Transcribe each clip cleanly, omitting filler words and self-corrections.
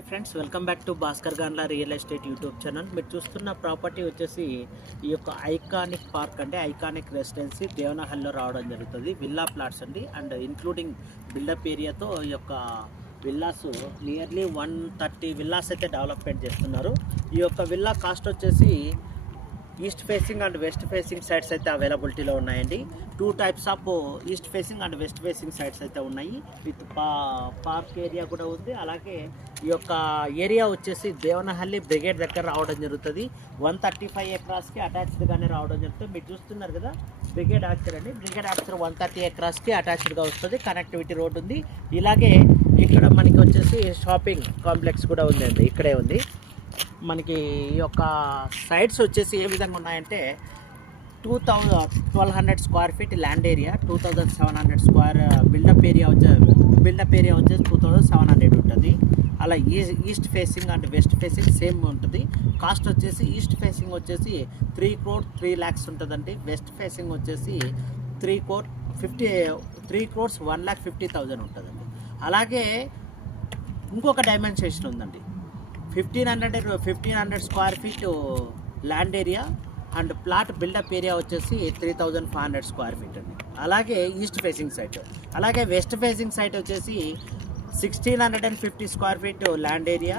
Hi friends, welcome back to Bhaskar Ganla real estate YouTube channel. మీరు చూస్తున్న property వచ్చేసి ఈ యొక్క ఐకానిక్ పార్క్ అంటే ఐకానిక్ రెసిడెన్సీ దేవనహల్లిలో రావడం జరుగుతుంది. విల్లా ప్లాట్స్ అండి, అండ్ ఇంక్లూడింగ్ బిల్డప్ ఏరియాతో ఈ యొక్క విల్లాస్ నియర్లీ 130 విల్లాస్ అయితే డెవలప్మెంట్ చేస్తున్నారు. ఈ యొక్క విల్లా కాస్ట్ వచ్చేసి east facing and west facing sides అయితే అవైలబిలిటీలో ఉన్నాయండి. 2 types of east facing and west facing sides అయితే ఉన్నాయి. విత్ పార్క్ ఏరియా కూడా ఉంది. అలాగే ఈ యొక్క ఏరియా వచ్చేసి దేవనహల్లి బ్రిగేడ్ దగ్గర రావడం జరుగుతుంది. 135 ఎకరాస్కి అటాచ్డ్గానే రావడం జరుగుతుంది. మీరు చూస్తున్నారు కదా, బ్రిగేడ్ ఆర్చర్ అండి. బ్రిగేడ్ ఆర్చర్ 130 ఎకరాస్కి అటాచ్డ్గా వస్తుంది. కనెక్టివిటీ రోడ్ ఉంది. ఇలాగే ఇక్కడ మనకి వచ్చేసి షాపింగ్ కాంప్లెక్స్ కూడా ఉందండి, ఇక్కడే ఉంది. మనకి ఈ యొక్క సైట్స్ వచ్చేసి ఏ విధంగా ఉన్నాయంటే 1200 square feet land area, 2700 square buildup area వచ్చేసి 2700 ఉంటుంది. అలా east facing and west facing same ఉంటుంది. కాస్ట్ వచ్చేసి ఈస్ట్ ఫేసింగ్ వచ్చేసి 3 crore 3 lakhs ఉంటుందండి. వెస్ట్ ఫేసింగ్ వచ్చేసి 3 crores 1,50,000 ఉంటుందండి. అలాగే ఇంకొక డైమెన్షేషన్ ఉందండి. 1500 square feet land area and plot buildup area వచ్చేసి 3500 స్క్వేర్ ఫీట్ అండి. అలాగే ఈస్ట్ ఫేసింగ్ సైట్, అలాగే వెస్ట్ ఫేసింగ్ సైట్ వచ్చేసి 1650 square feet land area,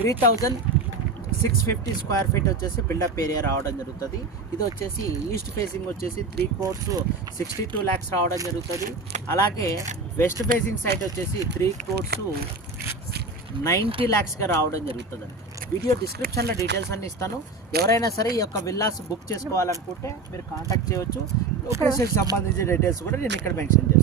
3650 square feet వచ్చేసి బిల్డప్ ఏరియా రావడం జరుగుతుంది. ఇది వచ్చేసి ఈస్ట్ ఫేసింగ్ వచ్చేసి 3 crores 62 lakhs రావడం జరుగుతుంది. అలాగే వెస్ట్ ఫేసింగ్ సైట్ వచ్చేసి 3 crores 90 lakhsగా రావడం జరుగుతుందండి. వీడియో డిస్క్రిప్షన్లో డీటెయిల్స్ అన్ని ఇస్తాను. ఎవరైనా సరే ఈ యొక్క విల్లాస్ బుక్ చేసుకోవాలనుకుంటే మీరు కాంటాక్ట్ చేయవచ్చు. లొకేషన్కి సంబంధించిన డీటెయిల్స్ కూడా నేను ఇక్కడ మెన్షన్ చేస్తాను.